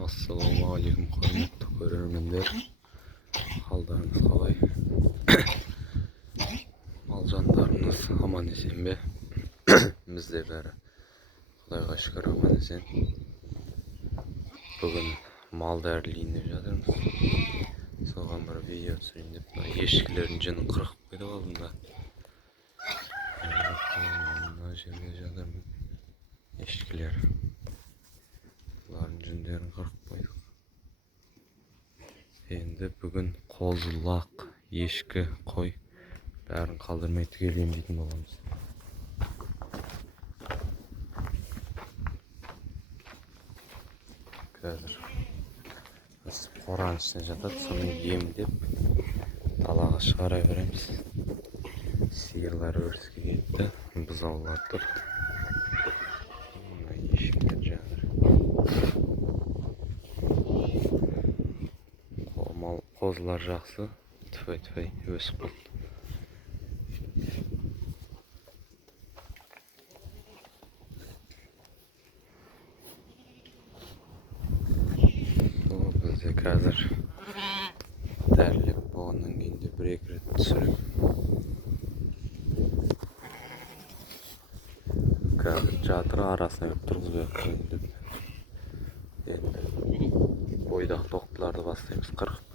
Assalamualaikum құрметті көрермендер. Қалдарыңыз қалай? Мал-жандарыңыз аман есен бе? Бізде бәрі Құдайға шүкір аман есен. Бүгін мал дәрілейін деп жатырмыз. Соған бір видео түсірейін деп, ешкілердің жүнін қырқып қойдық алдында. Мына жерге жатыр ешкілер. Бұлардың жүндерін қырқып қойдық. Енді бүгін қозы, лақ, ешкі, қой бәрін қалдырмай түгелейін дейтін боламыз. Қазір қораның ішіне жатады, соны емдеп далаға шығара береміз. Сиырлар өріске кетті, бұзаулар тұр. Ешкілер жатыр. Қозылар жақсы, түфай өсіп болды. Бізде қазір дәрілеп болғаннан кейін де бір-екі рет түсіріп. Қазір жатыр арасына тұрғызбай қойын деп. Енді бойдақ тоқтыларды бастаймыз қырқып.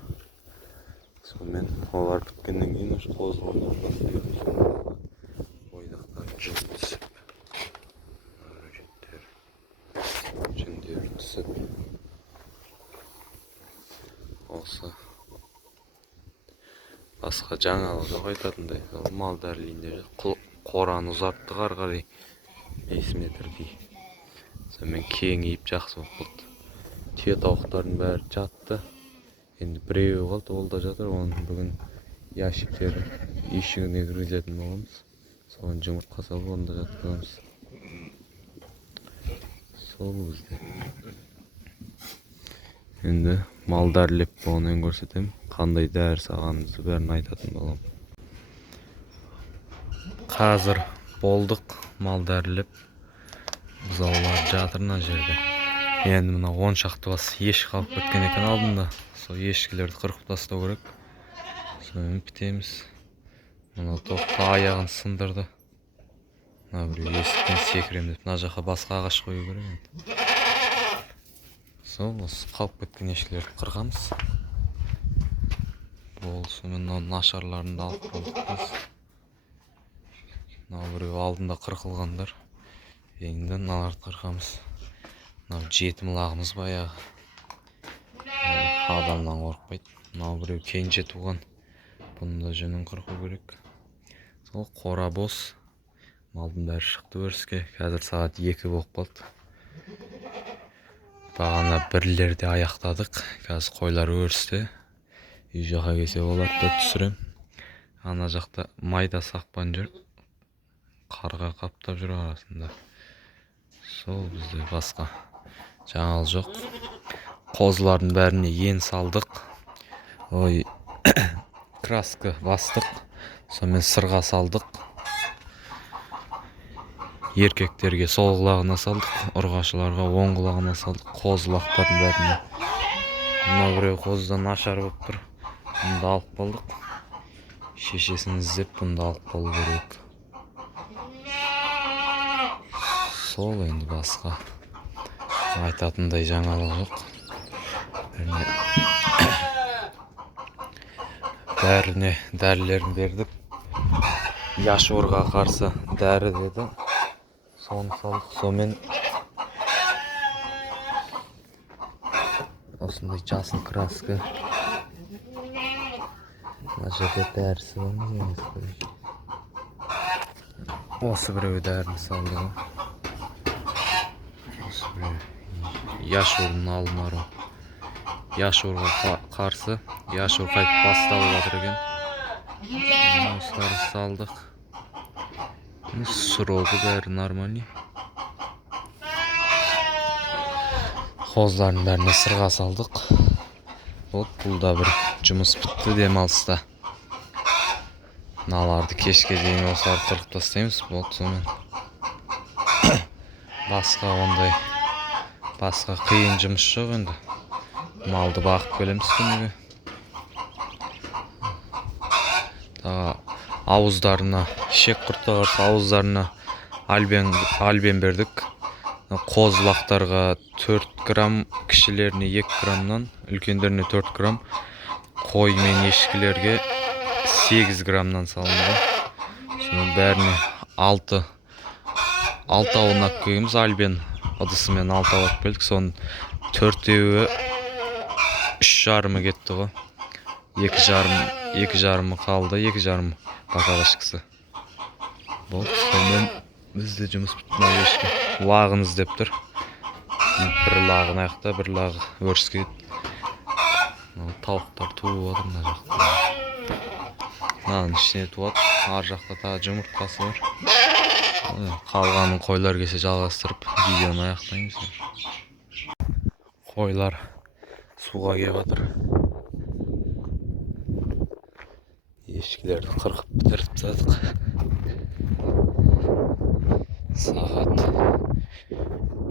Сонымен олар біткеннен кейін ұш қозыларды бастаймыз. Бойдақтар жүн түсіп. Жүндер түсіп. Осы басқа жаңалық жоқ айтатындай. Мал дәрілейінде қораны ұзарттық ары қарай 5 метрдей. Сонымен кеңейіп жақсы болып қалды. Түйе тауықтардың бәрі жатты. Енді біреуі қалды, ол да жатыр. Оның бүгін ящиктері үйшігіне кіргізетін боламыз. Соған жұмыртқа салып, оны да жатқызамыз. Сол бізде. Енді мал дәрілеп болғаннан көрсетемін. Қандай дәрі сағанымызды бәрін айтатын болам. Қазір болдық мал дәрілеп. Бұзаулар жатыр мына жерде. Енді мына 10 шақты бас ешкі қалып кеткен екен алдында. Сол ешкілерді қырқып тастау керек. Сонымен бітеміз. Мына тоқты аяғын сындырды. Мына біреу есіктен секірем деп, мына жаққа басқа ағаш қою керек. Сол осы қалып кеткен ешкілерді қырқамыз. Бол, сонымен нашарларын да алып болдық біз. Мына біреу алдында қырқылғандар. Енді мыналарды қырқамыз. Мынау жетім лағымыз баяғы. Адамнан қорықпайды. Мынау біреу кенже туған. Бұны да жүнін қырқу керек. Сол қора бос. Малдың бәрі шықты өріске. Қазір сағат 2 болып қалды. Бағана бірлерде аяқтадық. Қазір қойлар өрісте. Үй жаққа келсе оларды да түсірем. Ана жақта майда сақпан жүр. Қарға қаптап жүр арасында. Сол бізде басқа жаңалық жоқ. Қозылардың бәріне ен салдық. Ой, краска бастық. Сонымен сырға салдық. Еркектерге сол құлағына салдық. Ұрғашыларға оң құлағына салдық. Қозылақтардың бәріне. Мына біреу қозыдан нашар болып тұр. Бұны да алып болдық. Шешесін іздеп бұны да алып болу керек. Сол енді басқа айтатындай жаңалық жоқ. Бәріне дәрілерін бердік. Яшорға қарсы дәрі деді. Соны салдық. Сонымен осындай жасыл краска. Мына жерде дәрісі бар. Осы біреу дәріні салды. Яшорын алмару. Яшорға қарсы. Яшор қайтып басталып жатыр екен. Осыларды салдық. Сұролды бәрі нормальный. Қозлардың бәріне сырға салдық. Бұл да бір жұмыс бітті демалыста. Мыналарды кешке дейін осыларды қырқып тастаймыз. Сонымен басқа ондай басқа қиын жұмыс жоқ енді. Малды bakıp gelemiz күніге. Ауыздарына, шек құртқа қарсы ауыздарына альбен бердік. Қозылақтарға 4 грамм, кішілеріне 2 граммнан, үлкендеріне 4 грамм, қой мен ешкілерге 8 граммнан салынды. Соның бәріне 6 ауынақ көйіміз альбен ыдысымен 6 алып келдік. Соның 4-еуі 3,5 кетті ғой. 2,5 қалды, 2,5 бақалашқысы. Болды, сонымен бізде жұмыс бітмей ешкі лағын іздеп тұр. Бір лағын аяқта, бір лағы өріске кетті. Тауықтар туып отыр мына жақта. Мынаның ішіне туады, ар жақта тағы жұмыртқасы бар. Қалғанын қойлар келсе жалғастырып видеоны аяқтаймыз. Қойлар суға келіп жатыр. Ешкілерді қырқып бітіріп тастадық. Сағат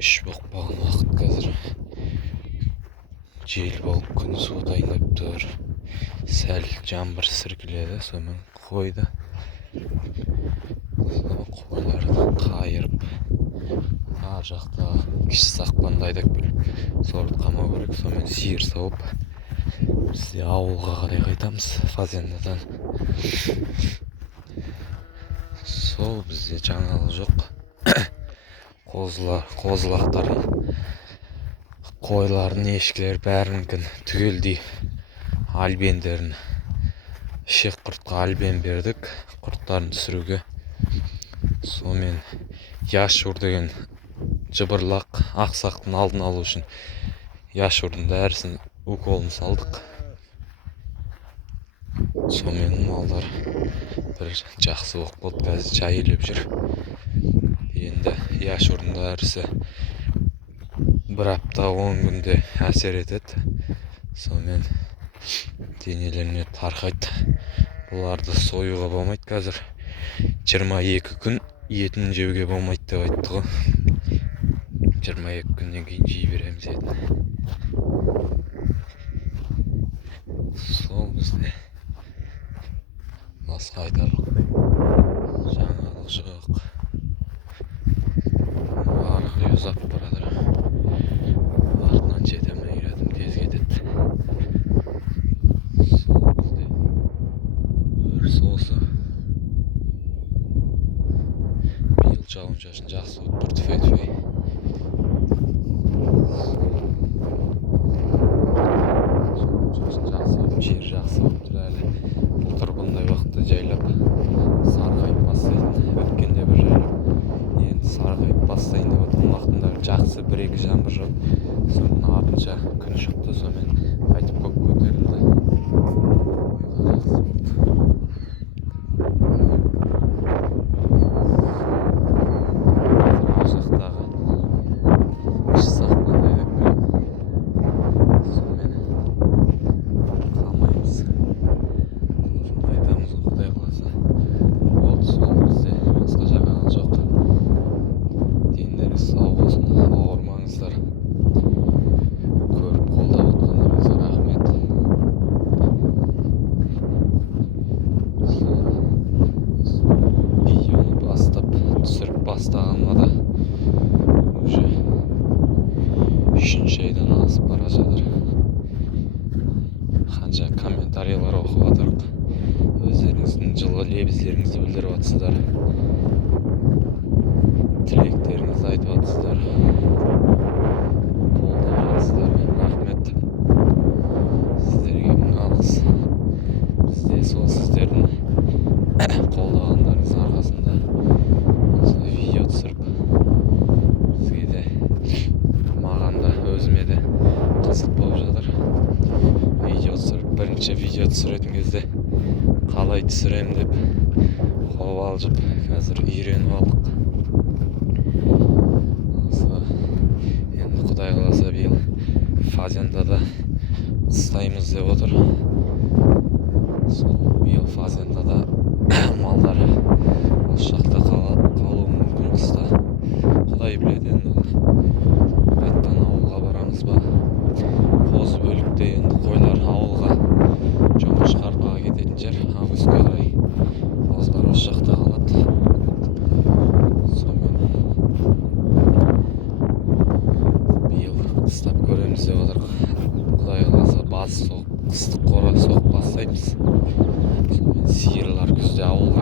3 болып қалған уақыт қазір. Жел болып күн суытайындап тұр. Сәл жаңбыр сіркіледі, сонымен қойды. Қойларды қайырып, ар жақта кіші сақпанды айдап келіп, сорды қамау керек. Сонымен сиыр сауып, бізде ауылға қарай қайтамыз фазендадан. Сол бізде жаңалық жоқ. Қозылақтарын, қойларын, ешкілер бәрінкін түгелдей альбендерін, шек құртқа альбен бердік, құрттарын түсіруге. Сонымен яшур деген жыбырлақ ақсақтың алдын алу үшін яшурдың дәрісін уколын салдық. Сонымен малдар бір жақсы болып болды, қазір жайылып жүр. Енді яшурдың дәрісі бір апта 10 күнде әсер етеді. Сонымен денелеріне тарқайды. Бұларды союға болмайды қазір. 22 күн етін жеуге болмайды деп айтты ғой. 22 күннен кейін жей береміз етін. Сол бізде басқа айтарлық жаңалық жоқ. Арық ұзап барадыр. Артынан жетемін үйретім, тез кетеді. Сол бізде өріс осы. Биыл жауын шашын жақсы болып тұр, түфей-түфей. Жер жақсы болып тұр әлі. Бұлтыр бұндай уақытта жайлап сарғайып бастайды. Өткенде бір жайлап енді сарғайып бастайын деп отыр. Уақытында жақсы 1-2 жаңбыр жауды. Соның артынша күн шықты, сонымен қайтып көк көтерілді. Ойға жақсы болды. Жақтағы кіші сақпанды айдап келіп, сонымен қалмаймыз. Сосын қайтамыз, Құдай қаласа. Болды, сол бізде басқа жаңалық жоқ. Дендеріңіз сау болсын, ауырмаңыздар. Көріп қолдап отқандарыңызға рахмет. Видеоны түсіріп бастағанға да уже 3-ші айдан асып бара жатыр. Қанша комментариялар оқып жатырық. Өздеріңіздің жылы лебіздеріңізді білдіріп жатсыздар. Тілектеріңізді айтып жатсыздар. Қолдап жатсыздар. Рахмет. Сіздерге мың алғыс. Бізде сол сіздердің қолдағандарыңыздың арқасында видео түсіріп, бізге де, маған да, өзіме де қызық болып жатыр. Видео түсіріп, бірінші видео түсіретін кезде қалай түсірем деп қобалжып, қазір үйреніп алдық. Енді Құдай қаласа биыл фазендада қыстаймыз деп отыр. Сол биыл фазендада малдар осы жақта қалуы мүмкін қыста. Құдай біледі енді. Қайттан ауылға барамыз ба, қозы бөліп жабылды